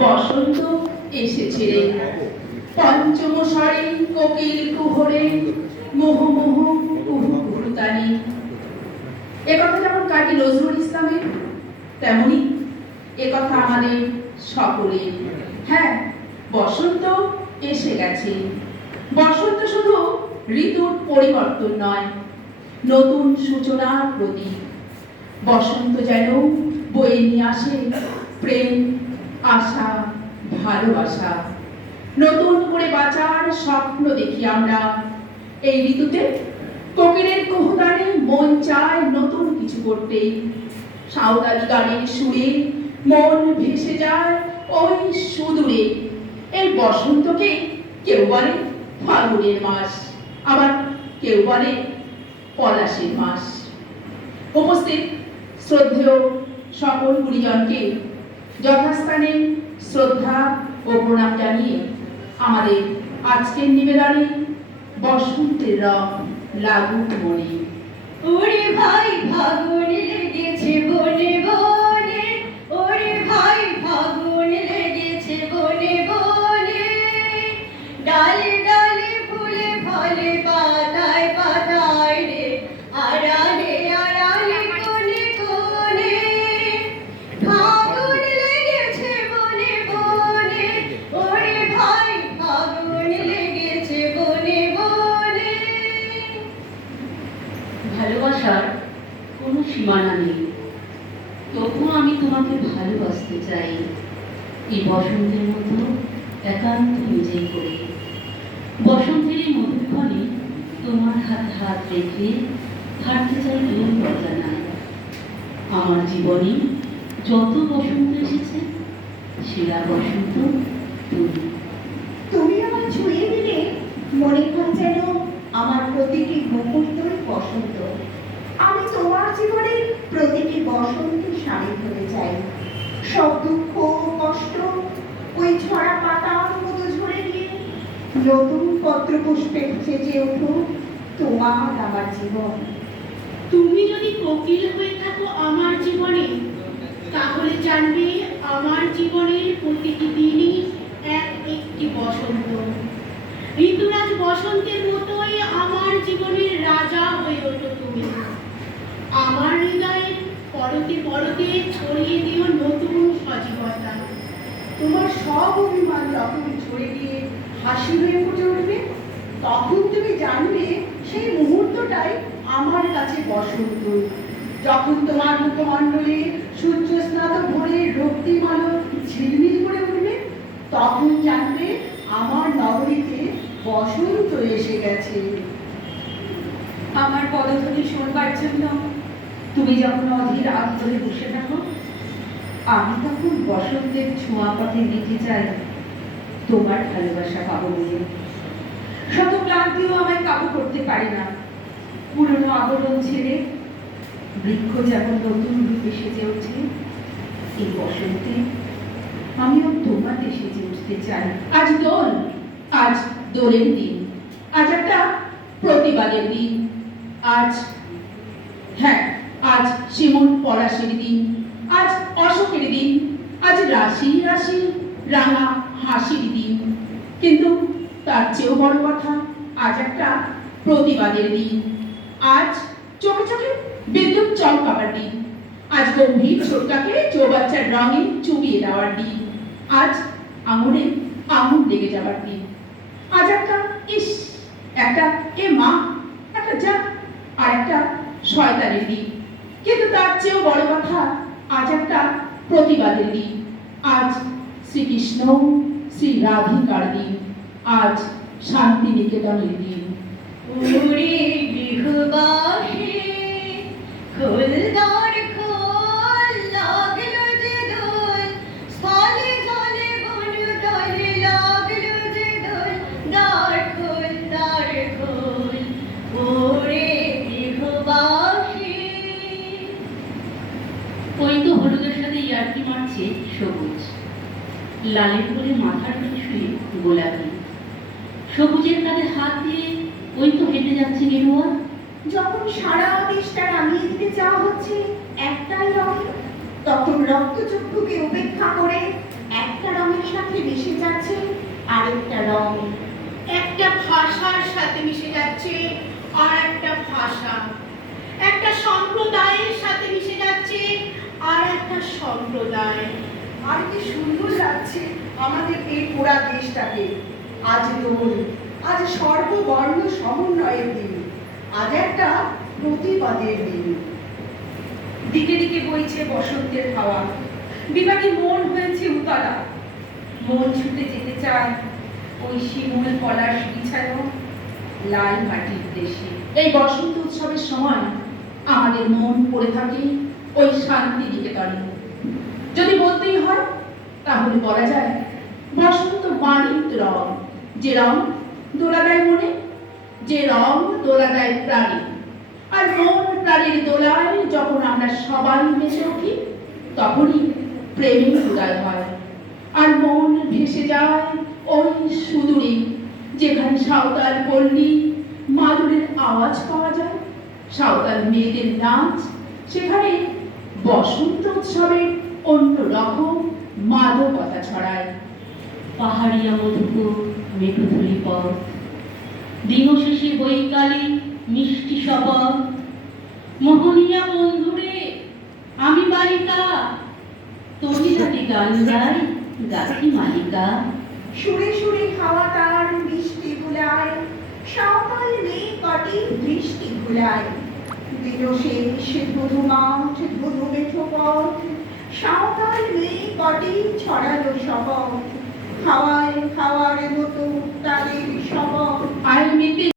বসন্ত এসেছে। রে পঞ্চম কোকিল কুহরে, মোহ মোহ কুহু কুহু তানি। এ কথা যেমন কাজী নজরুল ইসলামের, তেমনি এ কথা আমাদের সকলের। হ্যাঁ বসন্ত এসে গেছে। বসন্ত শুধু ঋতুর পরিবর্তন নয়, নতুন সূচনার প্রতীক। বসন্ত যেন বয়ে নিয়ে আসে প্রেম আশা, ভালোবাসা। নতুন করে বাঁচার স্বপ্ন দেখি আমরা। এই ঋতুতে কোকিলের কুহুদানে মন চায় নতুন কিছু করতে সাঁওতালি গানের সুরে মন ভেসে যায় ওই সুদূরে। এই বসন্তকে কেউ বলে ফাল্গুনের মাস, আবার কেউ বলে পলাশের মাস। উপস্থিত শ্রদ্ধেয় সকল গুণীজনকে যথাস্থানে শ্রদ্ধা ও প্রণাম জানিয়ে আমাদের আজকের নিবেদনে বসন্তের রং লাগুক মনে। ভাই ভাগুনে গেছে বনে বনে। তোমাকে ভালোবাসতে চাই। এই বসন্তের মতো একান্ত নিজেই করে। বসন্তের এই মধুর তোমার হাতে হাত রেখে হাঁটতে চাই দূর অজানায় আমার জীবনে যত বসন্ত এসেছে, সেরা বসন্ত তুমি। তুমি আমায় ছুঁয়ে দিলে মনে হয় যেন আমার প্রতিটি মুহূর্তই বসন্ত আমি তোমার জীবনের প্রতিটি বসন্ত শাড়ি ধরে যাই সব দুঃখ কষ্ট ওই ঝরা পাতার মতো ঝরে গিয়ে নতুন পত্রপুষ্পে সেজে উঠুক তোমার আমার জীবন। তুমি যদি কোকিল হয়ে থাকো আমার জীবনে, তাহলে জানবে আমার জীবনের প্রতিটি দিনই এক একটি বসন্ত। ঋতুরাজ বসন্তের মতোই আমার জীবনের রাজা হয়ে ওঠো তুমি। আমার হৃদয়ে পরতে পরতে ছড়িয়ে দিও নতুন সজীবতা। তোমার সব অভিমান যখন ছড়িয়ে দিয়ে হাসি হয়ে ফুটে উঠবে, তখন তুমি জানবে সেই মুহূর্তটাই আমার কাছে বসন্ত। যখন তোমার মুখমণ্ডলে সূর্য স্নাত ভোরে রক্তিম আলো ঝিলমিল করে উঠবে, তখন জানবে আমার নগরীতে বসন্ত এসে গেছে। আমার পদধ্বনি শোনবার জন্য তুমি যখন অধীর ধরে বসে থাকো, আমি তখন বসন্তের ছোঁয়া পথে নিতে চাই। তোমার ভালোবাসা পাবো বলে। শত ক্লান্তিও আমায় কাবু করতে পারে না। পুরনো আবরণ ছেড়ে বৃক্ষ যেমন নতুন রূপে সেজে ওঠে, এই বসন্তে আমিও তোমাতে সেজে উঠতে চাই। আজ দোল, আজ দোলের দিন, আজ একটা প্রতিবাদের দিন। আজ হ্যাঁ আজ শিমুল পলাশের দিন, আজ অশোকের দিন, আজ রাশি রাশি, রাঙা হাসির দিন। কিন্তু তার চেয়েও বড় কথা, আজ একটা প্রতিবাদের দিন। আজ চোখে চোখে বিদ্যুৎ চমকাবার দিন। আজ গম্ভীর ছোটকাকে চৌবাচ্চার রঙে চুবিয়ে দেওয়ার দিন। আজ আঙুলে আঙুল লেগে যাবার দিন। আজ একটা ইস, একটা এ মা, একটা যা, আর একটা শয়তানের দিন। কিন্তু তার চেয়েও বড় কথা, আজ একটা প্রতিবাদের দিন। আজ শ্রীকৃষ্ণ, শ্রী রাধিকার দিন। আজ শান্তি নিকেতনের দিন গৃহবাসী খোল হলুদের সাথে ইয়ার্কি মারছে? সবুজ। লালের কোলে মাথার কাছে শুয়ে গোলাপি। সবুজের কাঁধে হাত দিয়ে ওই তো হেঁটে যাচ্ছে গেরুয়া। যখন সারা দেশটা রাঙিয়ে দিতে চাওয়া হচ্ছে একটাই রঙে তখন রক্তচক্ষুকে উপেক্ষা করে একটা রঙে। রং একটা ভাষার সাথে মিশে যাচ্ছে আর একটা ভাষা একটা সম্প্রদায়ের সাথে মিশে যাচ্ছে আর একটা সম্প্রদায়। আর কি সুন্দর লাগছে আমাদের এই পোড়া দেশটাকে। আজ দোল আজ সর্ববর্ণ সমন্বয়ের দিন। আজ একটা প্রতিবাদের দিন। দিকে দিকে বইছে বসন্তের হাওয়া। বিপাকে মন হয়েছে উতলা। মন ছুটে যেতে চায় ওই শিমুল পলাশ বিছানো লাল মাটির দেশে। এই বসন্ত উৎসবের সময় আমাদের মন পড়ে থাকে ওই শান্তি নিকেতনে। যদি বলতেই হয়, তাহলে বলা যায়, বসন্ত বাণিজ্য রং। যে রং দোলা দেয় মনে, যে রং দোলা দেয় প্রাণী। আর মন প্রাণীর দোলায় যখন আমরা সবাই বেঁচে উঠি, তখনই প্রেমের উদয় হয়। আর মন ভেসে যায় ওই সুদূরে, যেখানে সাঁওতাল পল্লী মাদুরের আওয়াজ পাওয়া যায়। সাঁওতাল মেয়েদের নাচ, সেখানে বসন্ত উৎসবের অন্য রকম মাদকতা ছড়ায়। পাহাড়িয়া মধুপুর মেঘধুলি পথ। দিনশেষে বৈকালে মিষ্টি শপথ মোহনিয়া বন্ধুরে আমি বালিকা। তুমি তাকে গান গাই গাছি মালিকা। সুরে সুরে হাওয়া তার মিষ্টি গুলায় সকাল মেয়ে কটি বৃষ্টি গুলায় দিল শেষ ধনু মাঠ ধনু মেঠো পথ সকাল মেয়ে কটি ছড়ালো শপথ। খাওয়ায় খাওয়ার মতো তাদের শপথ।